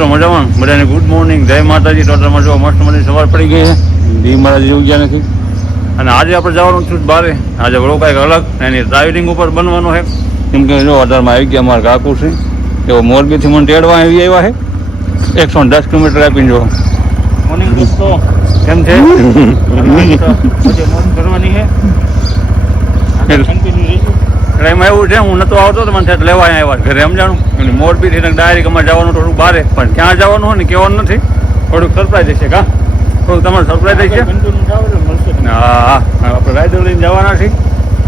મિત્રો મજામાં? બધાને ગુડ મોર્નિંગ જય માતાજી. ટોટલમાં જો મસ્ત મને સવાર પડી ગઈ છે. દી મારા જેવું ગયા નથી. અને આજે આપણે જવાનું છું બારે. આજે વડો કાંઈક અલગ એની ડ્રાઇવિંગ ઉપર બનવાનો છે. કેમ કે જો અઢારમાં આવી ગયા અમારા કાકુ છે. તેઓ મોરબીથી મને તેડવા આવી આવ્યા છે. એકસો દસ કિલોમીટર આપીને જો મોર્નિંગ દોસ્તો. કેમ છે? કરવાની છે. એમાં એવું છે હું નતો આવતો તો મને લેવા આવ્યા ઘરે સમજાણું? મોરબીથી ડાયરેક્ટ અમારે જવાનું થોડું બારે. પણ ક્યાં જવાનું હોય ને કહેવાનું નથી. થોડુંક સરપ્રાઈઝ હશે કા? થોડુંક તમારે સરપ્રાઈઝ હશે. હા હા. આપણે રાયદો લઈને જવાના છીએ.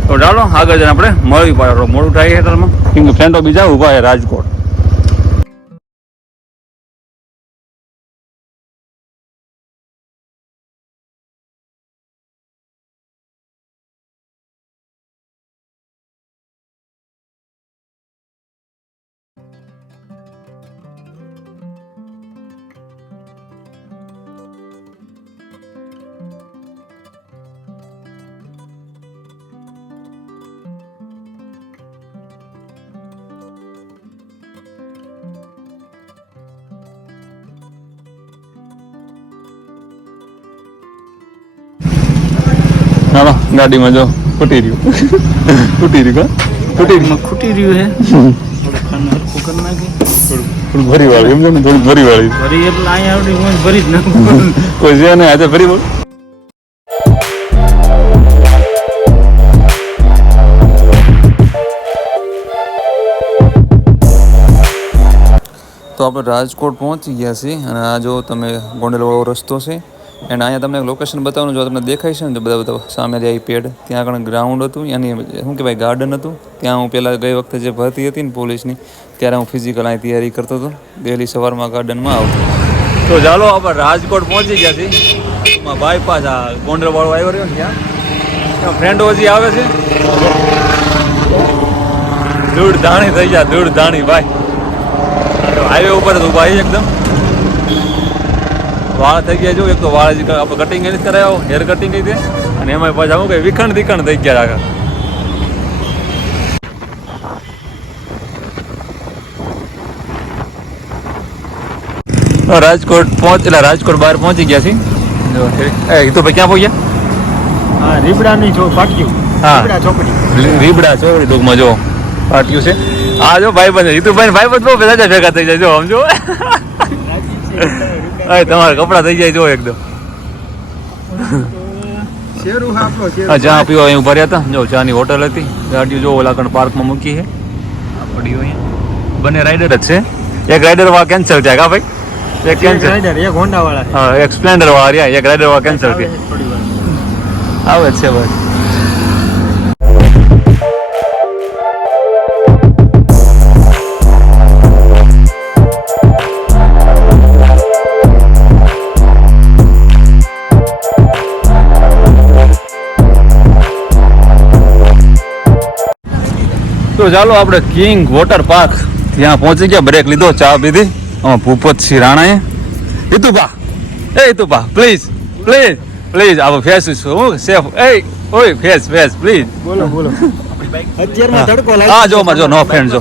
તો ચાલો આગળ જઈને આપણે મળવી પાડો મોડું થાય છે તારમાં કેમ કે ફ્રેન્ડો બીજા ઊભા છે રાજકોટ. ચાલો ગાડીમાં જો ફૂટી રહ્યું. ખૂટી રહ્યું તૂટી રહ્યું. ખૂટી રહ્યું હે. થોડું ભરી વાળી એમ ને થોડું ભરી વાળી. ભરી એટલે અહીંયા આવડી ભરી જ નાખું. કોઈ છે ને આજે ભરી બોલ તો આપણે રાજકોટ પહોંચી ગયા છીએ અને આ જો તમે ગોંડલવાળો રસ્તો છે એન્ડ અહીંયા તમને લોકેશન બતાવવાનું, જો તમને દેખાય છે ને બધા બધા સામે જે પેડ. ત્યાં આગળ ગ્રાઉન્ડ હતું એની શું કહેવાય ગાર્ડન હતું. ત્યાં હું પહેલાં ગઈ વખતે જે ભરતી હતી ને પોલીસની, ત્યારે હું ફિઝિકલ અહીં તૈયારી કરતો હતો. ડેલી સવારમાં ગાર્ડનમાં આવતો. તો ચાલો, આપણે રાજકોટ પહોંચી ગયા છીએ. બાયપાસ આ ગોંડલવાળો આવ્યો રહ્યો ને ત્યાં. ફ્રેન્ડો હજી આવે છે. દૂર ધાણી થઈ ગયા દૂર ધાણી ભાઈ. હાઈવે ઉપર જ ઊભા એકદમ. વાળ થઈ ગયા જો એક તો વાળ આપણે કટિંગ નથી કરાયો હેર કટિંગ કરી દે. અને એમાં પાછા શું કે વિખંડ વિખંડ થઈ ગયા આગળ. રાજકોટ પહોંચ એટલે રાજકોટ બહાર પહોંચી ગયા છીએ. જો એ. તો ભાઈ ક્યાં પહોંચ્યા? હા રીબડાની જો પાટ્યું. હા. રીબડા ચોકડી. રીબડા ચોકડી ટૂંકમાં જો પાટિયું છે. આ જો ભાઈ બંધ રીતુભાઈ ભાઈ બંધ બહુ બધા ભેગા થઈ જાય જો સમજો. અરે તમારા કપડા થઈ જાય જો એકદમ. ચા પીવા અહીં ઊભા રહ્યા હતા. જો ચાની હોટલ હતી. ગાડીઓ જો ઓલાકણ પાર્કમાં મૂકી છે. અહીંયા. બંને રાઈડર જ છે. એક રાઇડર વા કેન્સલ થયા કા ભાઈ? એક કેન્સલ રાઈડર એક હોન્ડા વાળા હા એક સ્પ્લેન્ડર વાળા રહ્યા. એક રાઈડર વા કેન્સલ આવે થયા આવે છે બસ. તો ચાલો આપણે કિંગ વોટર પાર્ક ત્યાં પહોંચી ગયા. બ્રેક લીધો ચા પીધી. ભૂપત ભૂપતસિંહ રાણાએ. હિતુભા! એ હિતુભા પ્લીઝ પ્લીઝ પ્લીઝ આવો ફેસ હું સેફ એ ઓય ફેસ ફેસ પ્લીઝ બોલો બોલો. અત્યારમાં તડકો લાગે હા જો માં જો નો ફ્રેન્ડ જો.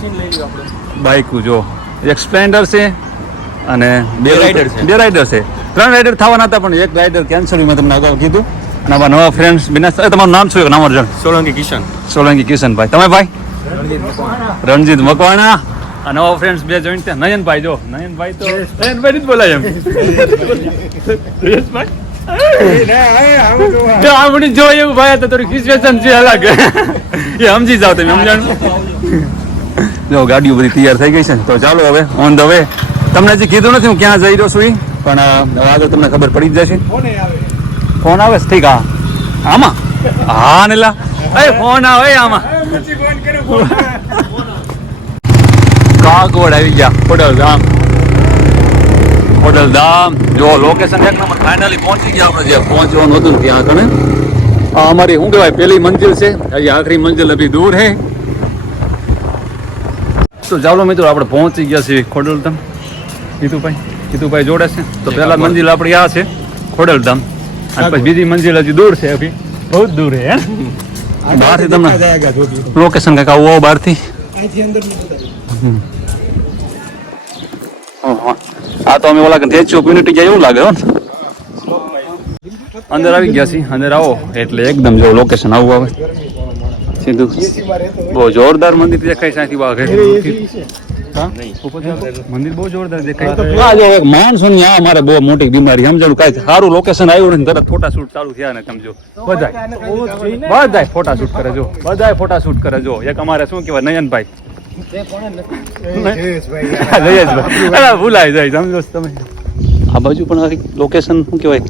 બાઇક જો. એક સ્પ્લેન્ડર છે અને બે રાઇડર છે. બે રાઇડર છે. ત્રણ રાઇડર થવાના હતા પણ એક રાઇડર કેન્સલ મેં તમને અગાઉ કીધું. અને આમાં નવા ફ્રેન્ડ્સ બિના તમારું નામ શું નામ અર્જણ. સોલંકી કિશન. સોલંકી કિશનભાઈ. તમે ભાઈ? રણજીત મકવાણા. અને નવા ફ્રેન્ડ્સ બે જોઈન્ટ છે નયનભાઈ જો નયનભાઈ તો નયનભાઈ જ બોલાય એમ. સુરેશભાઈ જો એવું ભાઈ તો થોડી સિચ્યુએશન છે અલગ. એ સમજી જાવ તમે સમજાણું? જો ગાડીઓ બધી તૈયાર થઈ ગઈ છે ને તો ચાલો હવે ઓન ધ વે તમને હજી કીધું નથી હું ક્યાં જઈ રહ્યો છું પણ આગળ તમને ખબર પડી જ જશે. ફોન આવે. ઠીક હા. આમાં? હા નીલા. એ ફોન આવે આમાં. કાગોડ આવી ગયા. ખોડલ ધામ. ખોડલ ધામ. જો લોકેશન એક નંબર. ફાઇનલી પહોંચી ગયા આપણે. જે પહોંચવાનું હતું ત્યાં આગળ. આ અમારી શું કહેવાય પહેલી મંજિલ છે. હજી આખરી મંજિલ અભી દૂર હે. તો ચાલો મિત્રો આપણે પહોંચી ગયા છીએ ખોડલધામ હિતુભાઈ હિતુભાઈ જોડે છે. તો પહેલા મંજિલ આપણી આ છે ખોડલધામ અને પછી બીજી મંજિલ હજી દૂર છે અભી. બહુ જ દૂર હે બહારથી તમને લોકેશન કંઈક આવું આવો બહારથી હમ. હા, હા. આ તો અમે ઓલા સ્ટેચ્યુ ઓફ યુનિટી ગયા એવું લાગે ને. અંદર આવી ગયા છીએ. અંદર આવો. એટલે એકદમ જો લોકેશન આવું આવે. સીધું. બહુ જોરદાર મંદિર દેખાય છે અહીંથી મંદિર બહુ જોરદાર દેખાય આ જો એક માણસો ની આ મારે બહુ મોટી બીમારી સમજણ કાંઈ સારું લોકેશન આવ્યું ને તરત ફોટા શૂટ ચાલુ થયા ને સમજો બધાય. બધાય ફોટા શૂટ કરે જો. બધાય ફોટા શૂટ કરે જો. એક અમારે શું કહેવાય નયનભાઈ. જયેશભાઈ. ભૂલાઈ જાય સમજો તમે. આ બાજુ પણ લોકેશન શું કહેવાય?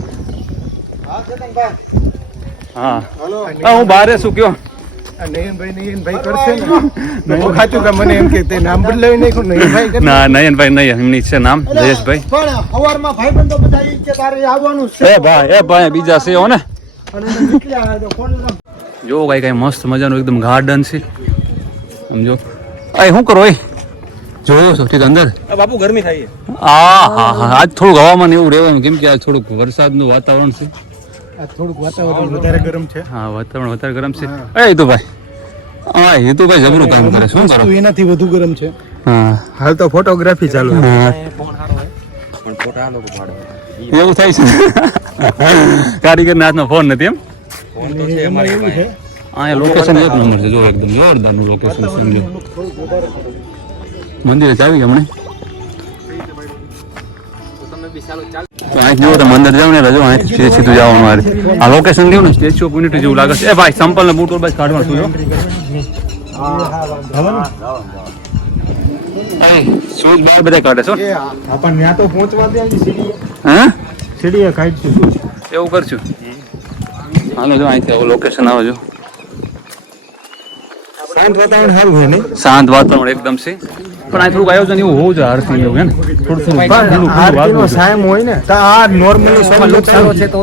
હા હા. હું બારે શું કયો? ને? હું ખાચું કે મને એમ કે તે નામ બદલાવી નાખ્યું નયનભાઈ કરી ના નયનભાઈ નહીં એમની છે નામ જયેશભાઈ. પણ સવારમાં ભાઈબંધો બધા ઈ કે તારે આવવાનું છે. એ ભાઈ એ ભાઈ બીજા છે હો ને. અને એને નીકળ્યા તો ફોન લાવ. જો કઈ કઈ મસ્ત મજાનું એકદમ ગાર્ડન છે. સમજો આ શું કરો એ? જોયો છો ઠીક અંદર? બાપુ ગરમી થાય આ હા હા આજ થોડુંક હવામાન એવું રહેવાનું કેમ કે આજ થોડુંક વરસાદનું વાતાવરણ છે. થોડુંક વાતાવરણ વધારે ગરમ છે. હા વાતાવરણ વધારે ગરમ છે. એ તો ભાઈ હા એ તો ભાઈ જબરું કામ કરે શું કરો? એનાથી વધુ ગરમ છે. હા. હાલ તો ફોટોગ્રાફી ચાલુ છે. એવું થાય છે. કારીગર ના હાથમાં ફોન નથી એમ? એમાં એવું છે આ લોકેશન એક નંબર છે જો એકદમ જોરદારનું લોકેશન સમજો. મંદિરે ચાવી ગયા હમણે? જો તમે અંદર જાવ ને એટલે જો અહીંથી સીધે સીધું જવાનું મારે આ લોકેશન કેવું ને? સ્ટેચ્યુ ઓફ યુનિટી જેવું લાગે છે. એ ભાઈ સંપલ ને બૂટ બસ કાઢવાનું છું? શૂઝ બહાર બધા કાઢે છો આપણને ત્યાં તો પહોંચવા દે સીડીએ. હા? સીડીએ કાઢશું એવું કરશું? હાલો જો અહીંથી લોકેશન આવે જો. શાંત વાતાવરણ સારું હોય શાંત વાતાવરણ એકદમ છે. પણ આ થોડું આયોજન એવું હોવું જોઈએ આરતી એવું હે ને? થોડું થોડું આરતીનો સાયમ હોય ને તો આ નોર્મલી સારો છે તો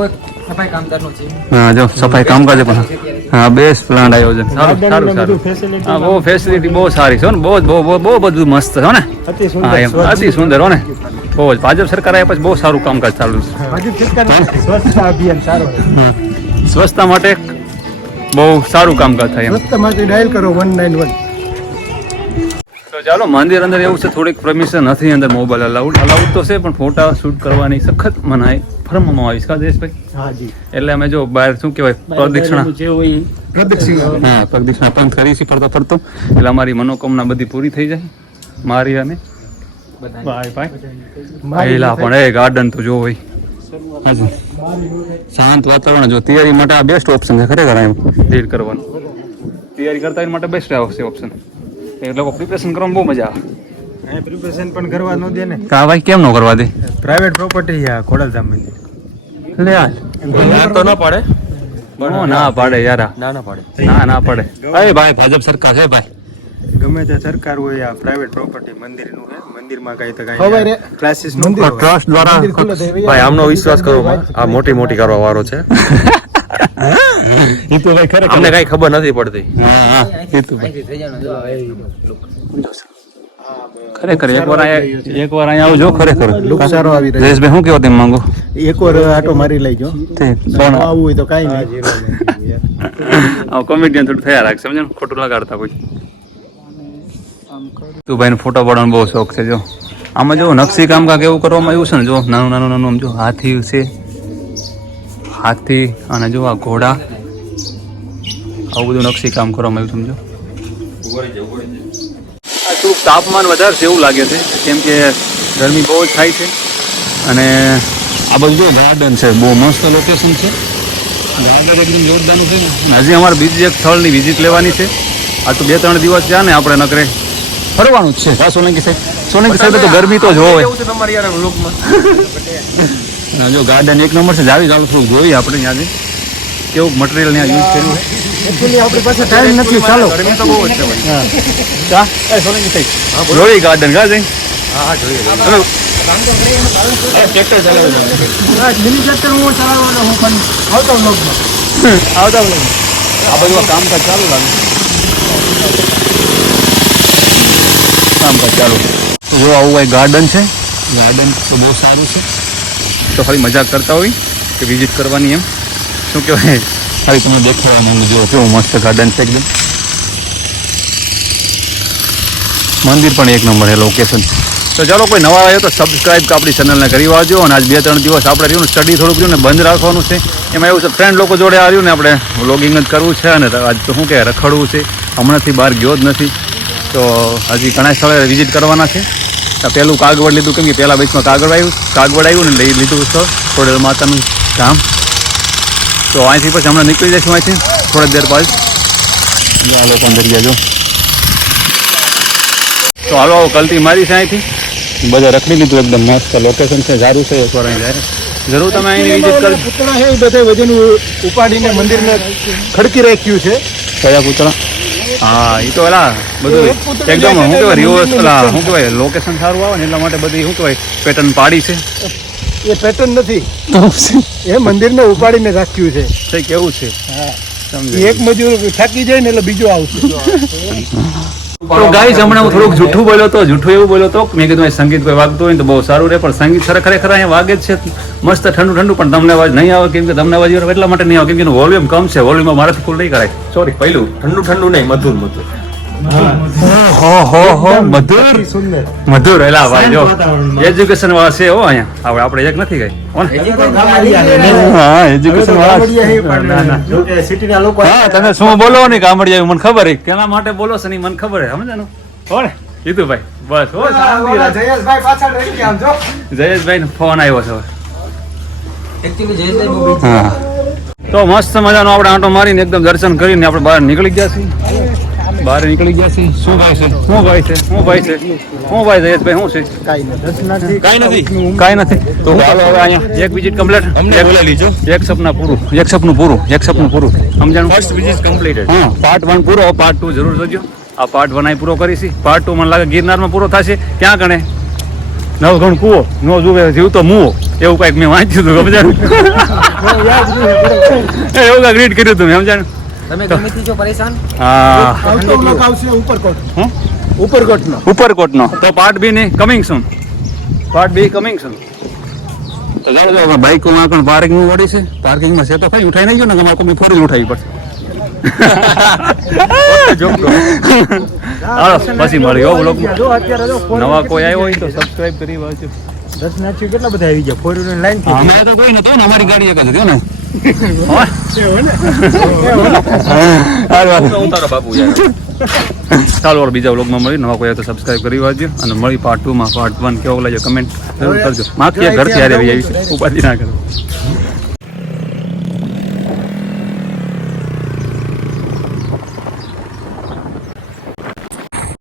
હા જો સફાઈ કામકાજ પણ. હા બેસ્ટ પ્લાન્ટ આયોજન. સારું સારું સારું. હા બહુ ફેસિલિટી બહુ સારી છે ને? બહુ બહુ બહુ બધું મસ્ત છે હો ને? અતિ હા સુંદર એમ અતિ સુંદર હો ને? બહુ જ. ભાજપ સરકાર આવ્યા પછી બહુ સારું કામકાજ ચાલુ છે. સ્વચ્છતા અભિયાન સારો સ્વચ્છતા માટે બહુ સારું કામકાજ થાય સ્વચ્છતા માટે ડાયલ કરો વન નાઇન વન તો ચાલો મંદિર અંદર એવું છે થોડીક પરમિશન નથી અંદર મોબાઈલ અલાઉડ અલાઉડ તો છે પણ ફોટા શૂટ કરવાની સખત મનાઈ ફરવામાં આવીશ. કા દેશભાઈ? હાજી એટલે અમે જો બહાર શું કહેવાય પ્રદક્ષિણા. પ્રદક્ષિણ. હા. પ્રદક્ષિણા પણ કરી છે ફરતો ફરતો. એટલે અમારી મનોકામના બધી પૂરી થઈ જાય. મારી અને? ભાઈ પણ એ ગાર્ડન તો જો. હોય શાંત વાતાવરણ જો તૈયારી માટે આ બેસ્ટ ઓપ્શન છે ખરેખર એમ. ડીલ કરવાનું. તૈયારી કરતા એના માટે બેસ્ટ આવશે ઓપ્શન એ લોકો પ્રિપેરેશન કરવામાં બહુ મજા આવે. પ્રિપેરેશન પણ કરવા ન દે ને. કા ભાઈ કેમ ન કરવા દે? પ્રાઇવેટ પ્રોપર્ટી આ ખોડલધામ મંદિર. લે યાર તો ન પડે. ના પાડે યાર ના ના પાડે. ના ના પાડે. અરે ભાઈ ભાજપ સરકાર છે ભાઈ. ગમે તે સરકાર હોય આ પ્રાઇવેટ પ્રોપર્ટી મંદિરનું હે મંદિરમાં કઈ તો કઈ ક્લાસીસનું ટ્રસ્ટ દ્વારા ભાઈ આમનો વિશ્વાસ કરો આ મોટી મોટી કરવા વાળો છે. એ તો ભાઈ ખરેખર અમને કઈ ખબર નથી પડતી. હા એ તો ભાઈ. ખરેખર એકવાર અહીંયા એકવાર અહીંયા આવજો ખરેખર. સારો આવી રહ્યો જયેશભાઈ શું કેવો તેમ માંગો? એકવાર આટો મારી લેજો. પણ આવવું હોય તો કાઈ નહીં. કોમેડિયન થોડું થયા રાખશે સમજો ખોટું લગાડતા કોઈ. તું ભાઈને ફોટો પાડવાનો બહુ શોખ છે જો. આમાં જો નકશી કામ કાંક એવું કરવામાં આવ્યું છે ને જો નાનું નાનું નાનું આમ જો હાથી છે. હાથી અને જો આ ઘોડા, આવું બધું નકશી કામ કરવામાં આવ્યું સમજો. થોડુંક તાપમાન વધારે છે એવું લાગે છે? કેમ કે ગરમી બહુ જ થાય છે. અને આ બધું જો ગાર્ડન છે, બહુ મસ્ત લોકેશન છે. ગાર્ડન એકદમ જોરદારનું છે હજી અમારે બીજી એક સ્થળની વિઝિટ લેવાની છે. આ તો બે ત્રણ દિવસ જ્યાં ને આપણે નકરે. ફરવાનું જ છે. હા સોલંકી સાહેબ. સોલંકી સાહેબ તો ગરમી તો જ હોય તમારી યાર લોકમાં? જો ગાર્ડન એક નંબર છે જાવી ચાલો થોડું જોઈએ આપણે ત્યાંથી. કેવું મટીરિયલ ત્યાં યુઝ કર્યું છે? એકચ્યુઅલી આપણી પાસે ટાઈમ નથી ચાલો. ગરમી તો બહુ જ છે ભાઈ. ચા? એ સોલંકી સાહેબ. જોઈ ગાર્ડન કા જઈ? હા હા જોઈએ ટ્રેક્ટર ચલાવે મિની ટ્રેક્ટર હું ચલાવવાનો હું પણ આવતો વ્લોગમાં આવતા બોલો આ બધું કામકાજ ચાલુ લાગે કામકાજ ચાલુ. તો જો આવું કંઈ ગાર્ડન છે? ગાર્ડન તો બહુ સારું છે. તો ખાલી મજાક કરતા હોય કે વિઝિટ કરવાની એમ? શું કહેવાય? ખાલી તમે દેખાવા માંગુ જો. કેવું મસ્ત ગાર્ડન છે એકદમ. મંદિર પણ એક નંબર છે લોકેશન તો ચાલો કોઈ નવા આવ્યો તો સબસ્ક્રાઈબ આપણી ચેનલને કરી વાંચો અને આજ બે ત્રણ દિવસ આપણે રહ્યું સ્ટડી થોડુંક રહ્યું ને બંધ રાખવાનું છે. એમાં એવું છે ફ્રેન્ડ લોકો જોડે આવ્યું ને આપણે વ્લોગિંગ જ કરવું છે અને આજ તો શું કે રખડવું છે. હમણાંથી બહાર ગયો જ નથી. તો હજી ઘણા સ્થળે વિઝિટ કરવાના છે. તો પહેલું કાગવડ લીધું કેમ કે પહેલાં બેચમાં કાગળ આવ્યું કાગવડ આવ્યું ને લઈ લીધું સ્થળ ખોડેલ માતાનું ધામ. તો અહીંથી પછી હમણાં નીકળી જઈશું અહીંથી થોડીક દેર બાદ. આ લોકો અંદર ગયા જો. તો હાલો આવો કલતી મારી છે અહીંથી. બધા રખડી લીધું એકદમ મસ્ત લોકેશન છે સારું છે એકવાર અહીં જાય. જરૂર તમે અહીં વિઝિટ કરો પૂતળા છે એ બધે વજન ઉપાડીને મંદિરને ખડકી રાખ્યું છે. કયા પૂતળા? હા એ તો એલા બધું એકદમ શું કહેવાય રિવર્સ પેલા શું કહેવાય લોકેશન સારું આવે ને એટલા માટે બધી શું કહેવાય પેટર્ન પાડી છે. એ પેટર્ન નથી. એ મંદિરને ઉપાડીને રાખ્યું છે. તે કેવું છે. સમજે એક મજૂર થાકી જાય ને એટલે બીજો આવશે. તો ગાઈસ હમણાં હું થોડુંક જૂઠું બોલ્યો તો જૂઠું એવું બોલ્યો તો મેં કીધું સંગીત કોઈ વાગતું હોય ને તો બહુ સારું રહે પણ સંગીત ખરે- ખરેખર અહીંયા વાગે જ છે. મસ્ત ઠંડુ ઠંડુ પણ તમને અવાજ નહીં આવે કેમ કે તમને અવાજ એટલા માટે નહીં આવે કેમ કે વોલ્યુમ કમ છે વોલ્યુમ મારાથી ફૂલ નહીં કરાય. સોરી પહેલું ઠંડુ ઠંડુ નહીં મધુર મધુર. મધુર. મધુર. એલા ભાઈ જો એજ્યુકેશન વાળા છે હો અહીંયા. આપણે આપણે એક નથી ગઈ. હા એજ્યુકેશન વાળા ના ના. સિટીના લોકો હા તમે શું બોલો ને કામડિયા મને ખબર છે. કેના માટે બોલો છો ને મને ખબર છે. સમજાનું કોણ કીધું ભાઈ બસ હો. જયેશભાઈ નો ફોન આવ્યો છે તો મસ્ત મજાનો આપણે આંટો મારીને એકદમ દર્શન કરીને આપણે બહાર નીકળી ગયા છીએ. બહાર નીકળી ગયા છે શું ભાઈ છે? શું ભાઈ છે? શું ભાઈ છે? શું ભાઈ જયેશભાઈ શું છે? કાંઈ નથી. કાંઈ નથી. તો ચાલો હવે અહીંયા એક વિઝિટ કમ્પ્લીટ અમને બોલા લીજો. એક સપના પૂરું. એક સપનું પૂરું. એક સપનું પૂરું. સમજાણું? ફર્સ્ટ વિઝિટ કમ્પ્લીટેડ હા પાર્ટ વન પૂરો. પાર્ટ ટુ જરૂર જોજો. આ પાર્ટ વન અહીં પૂરો કરીશી. પાર્ટ ટુ મને લાગે ગિરનારમાં પૂરો થશે. ક્યાં ગણે ગણ કૂવો. નો જુએ જીવતો મુવો. એવું કાંઈક મેં વાંચ્યું હતું સમજાણું? એવું કાંઈક રીડ કર્યું હતું મેં સમજાણું? તમે ગમેથી છો પરેશાન? હા. આવતો બ્લોક આવશે ઉપરકોટ. હું ઉપરકોટનો. ઉપરકોટનો. તો પાર્ટ બી ની coming soon part B coming soon તો ચાલો જો બાઇકોમાં પણ પાર્કિંગ વળી છે. પાર્કિંગમાં છે તો કઈ ઉઠાઈ નહીં ગયો ને અમારે કોઈ ફોર ઉઠાવી પડશે. પછી મળ્યો બ્લોગ જો અત્યારે જો નવા કોઈ આવ્યો હોય તો સબસ્ક્રાઇબ કરી વાંચો દર્શનાર્થીઓ કેટલા બધા આવી ગયા? ફોર વ્હીલર લાઈન અમે તો કોઈ નતો ને અમારી ગાડી એક જ હતી ને. ચાલો બીજા વ્લોગમાં મળી નવા કોઈ તો સબસ્ક્રાઈબ કરી વાંચજો અને મળી પાર્ટ ટુમાં પાર્ટ વન કેવો લાગ્યો કમેન્ટ જરૂર કરજો માફી ઘરથી હારે આવી છે ઉપાધિ ના કરો